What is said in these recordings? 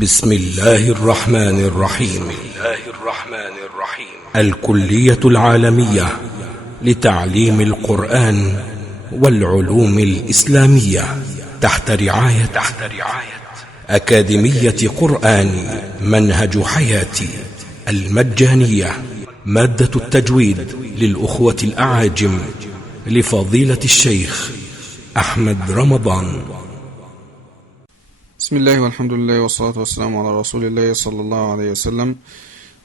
بسم الله الرحمن الرحيم. الكلية العالمية لتعليم القرآن والعلوم الإسلامية تحت رعاية أكاديمية قرآن منهج حياتي المجانية. مادة التجويد للأخوة الأعاجم لفضيلة الشيخ أحمد رمضان. بسم الله والحمد لله والصلاة والسلام على رسول الله صلى الله عليه وسلم.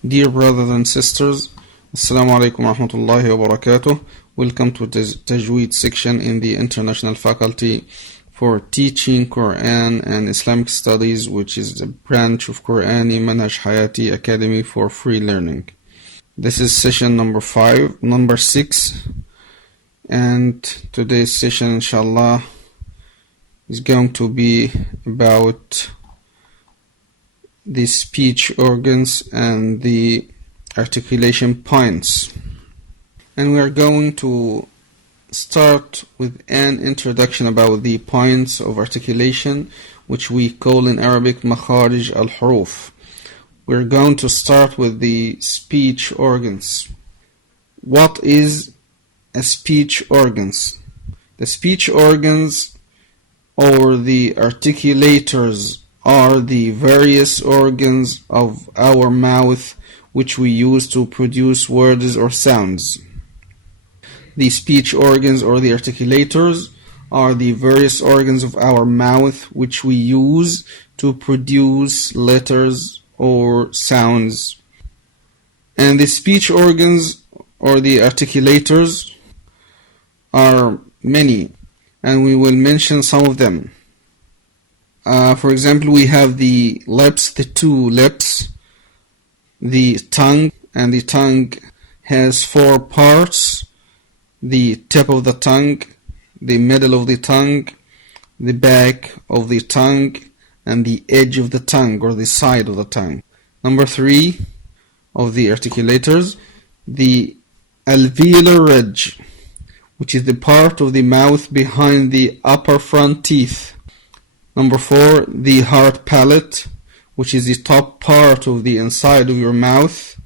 Dear brothers and sisters, Assalamu alaikum wa rahmatullahi wa barakatuh. Welcome to the Tajweed section in the International Faculty for Teaching Quran and Islamic Studies, which is a branch of Qurani Manhaj Hayati Academy for Free Learning. This is session number 6, and today's session, inshallah, is going to be about the speech organs and the articulation points. And we are going to start with an introduction about the points of articulation, which we call in Arabic makharij al-huruf. We're going to start with the speech organs. What is a speech organs? The speech organs or the articulators are the various organs of our mouth which we use to produce words or sounds. The speech organs or the articulators are the various organs of our mouth which we use to produce letters or sounds. And the speech organs or the articulators are many, and we will mention some of them. For example, we have the lips, the two lips, the tongue, and the tongue has 4 parts: the tip of the tongue, the middle of the tongue, the back of the tongue, and the edge of the tongue or the side of the tongue. Number 3 of the articulators, the alveolar ridge, which is the part of the mouth behind the upper front teeth. Number 4, the hard palate, which is the top part of the inside of your mouth.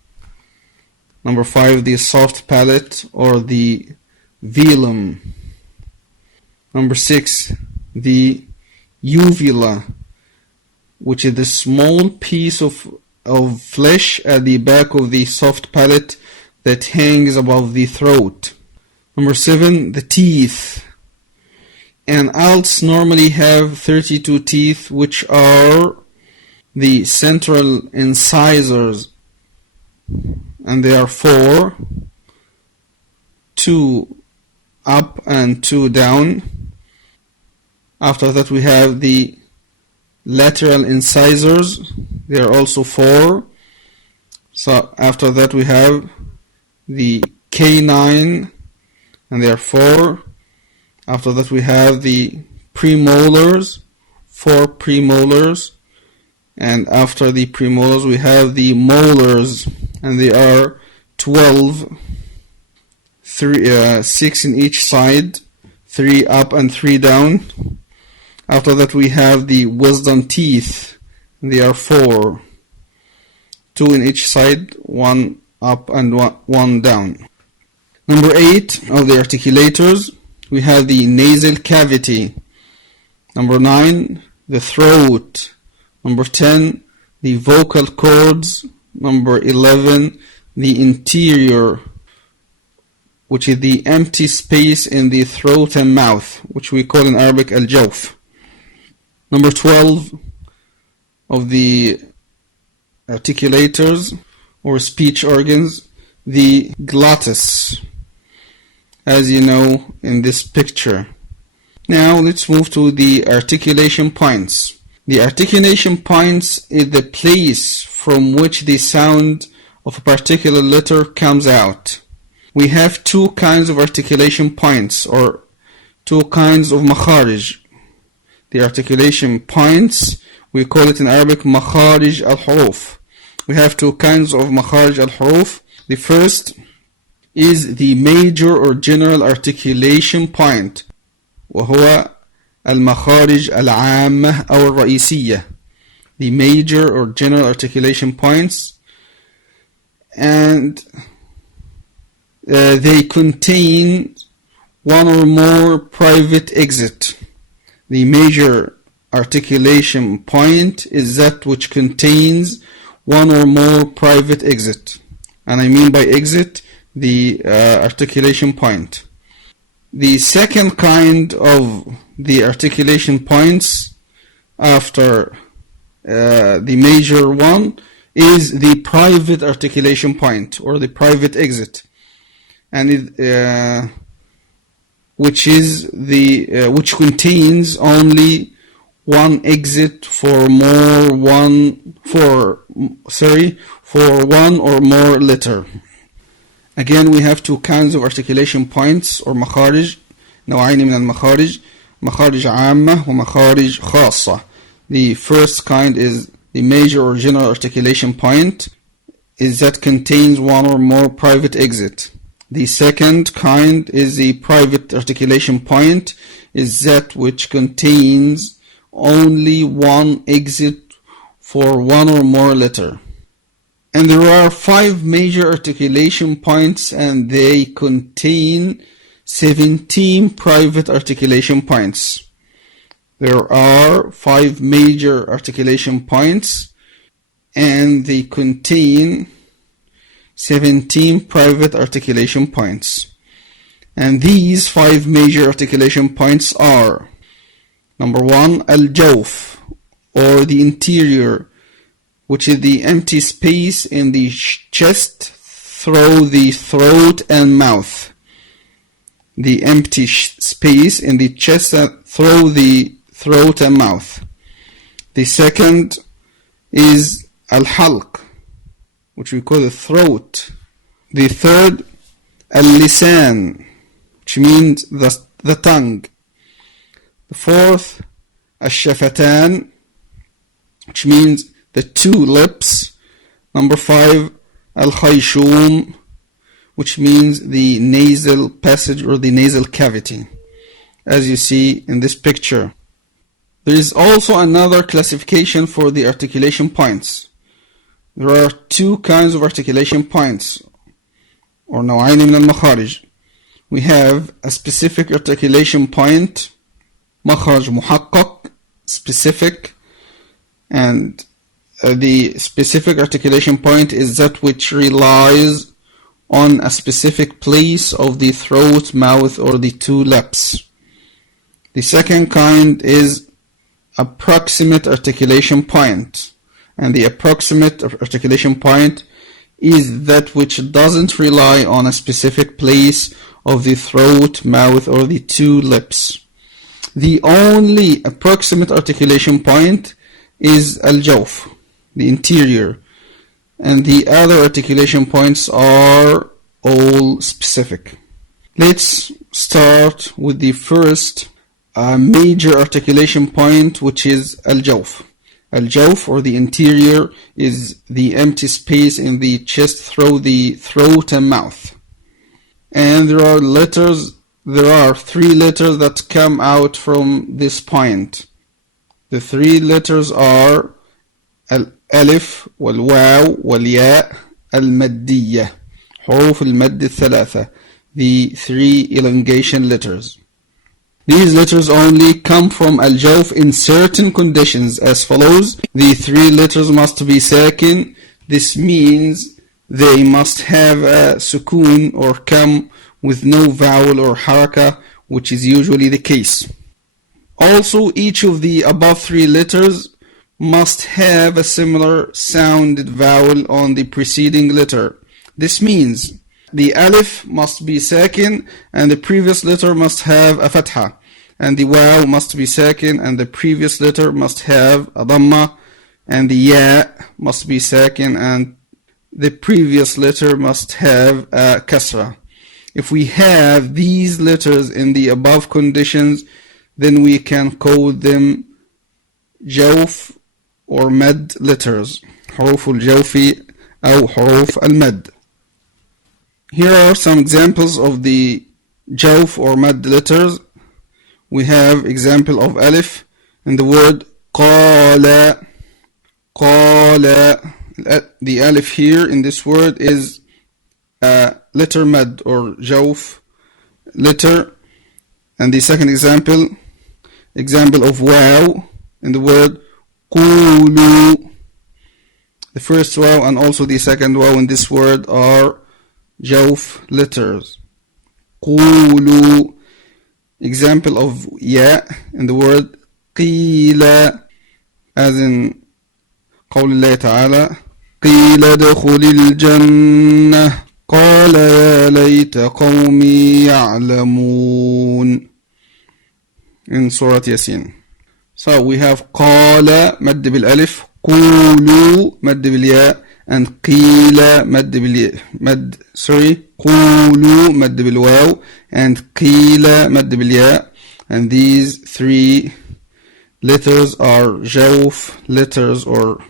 Number 5, the soft palate or the velum. Number 6, the uvula, which is the small piece of flesh at the back of the soft palate that hangs above the throat. Number 7, the teeth. And adults normally have 32 teeth, which are the central incisors, and they are 4, 2 up and 2 down. After that we have the lateral incisors, they are also 4. So after that we have the canine, and they are 4. After that we have the premolars, 4 premolars, and after the premolars we have the molars, and they are 12, 6 in each side, 3 up and 3 down. After that we have the wisdom teeth, and they are 4, 2 in each side, 1 up and 1 down. Number 8 of the articulators, we have the nasal cavity. Number 9, the throat. Number 10, the vocal cords. Number 11, the interior, which is the empty space in the throat and mouth, which we call in Arabic al-jawf. Number 12 of the articulators or speech organs, the glottis, as you know in this picture. Now let's move to the articulation points. The articulation points is the place from which the sound of a particular letter comes out. We have 2 kinds of articulation points, or 2 kinds of makharij. The articulation points, we call it in Arabic makharij al-huruf. We have 2 kinds of makharij al-huruf. The first is the major or general articulation point, وهو المخارج العامة أو الرئيسية. the major or general articulation points, and they contain one or more private exit. The major articulation point is that which contains one or more private exit, and I mean by exit the articulation point. The second kind of the articulation points after the major one is the private articulation point or the private exit, and which contains only one exit for one or more letter. Again, we have two kinds of articulation points or مخارج. نوعين من المخارج، مخارج عامة ومخارج خاصة. The first kind is the major or general articulation point, is that contains one or more private exit. The second kind is the private articulation point, is that which contains only one exit for one or more letter. And there are 5 major articulation points, and they contain 17 private articulation points. There are 5 major articulation points, and they contain 17 private articulation points. And these 5 major articulation points are: number 1, al-jawf, or the interior, which is the empty space in the chest through the throat and mouth. The empty space in the chest through the throat and mouth. The second is al-halq, which we call the throat. The third, al-lisan, which means the tongue. The fourth, al-shafatan, which means the 2 lips. Number 5, al-khayshum, which means the nasal passage or the nasal cavity, as you see in this picture. There is also another classification for the articulation points. There are 2 kinds of articulation points, or نوعين من المخارج. We have a specific articulation point, مخرج محقق, specific, and the specific articulation point is that which relies on a specific place of the throat, mouth, or the 2 lips. The second kind is approximate articulation point, and the approximate articulation point is that which doesn't rely on a specific place of the throat, mouth, or the 2 lips. The only approximate articulation point is al-jawf, the interior, and the other articulation points are all specific. Let's start with the first major articulation point, which is al-jawf. Al-jawf, or the interior, is the empty space in the chest through the throat and mouth. And there are 3 letters that come out from this point. The 3 letters are الألف والواو والياء المادية، حروف المد الثلاثة, the 3 elongation letters. These letters only come from al-jawf in certain conditions as follows. The 3 letters must be sakin. This means they must have a sukoon or come with no vowel or haraka, which is usually the case. Also, each of the above 3 letters must have a similar sounded vowel on the preceding letter. This means the alif must be sakin and the previous letter must have a fatha, and the waw must be sakin and the previous letter must have a dhamma, and the ya must be sakin and the previous letter must have a kasra. If we have these letters in the above conditions, then we can call them jawf or mad letters, حروف الجوف أو حروف المد. Here are some examples of the jawf or mad letters. We have example of alif in the word قال, قال. The alif here in this word is a letter mad or jawf letter. And the second example of waw in the word قولوا. The first waw and also the second waw in this word are jawf letters. قولوا. Example of ya in the word قيل, as in قول الله تعالى قيل ادخل الجنة قال يا ليت قومي يعلمون in Surah Yasin. So we have قال مد بالألف, قولوا مد بالياء, and قيل مد بالياء, قولوا مد بالواو, and قيل مد بالياء. And these three letters are jawf letters or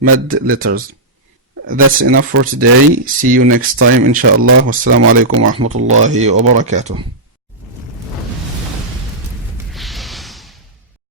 mad letters. That's enough for today. See you next time, inshallah. Wassalamu alaikum wa rahmatullahi wa barakatuh.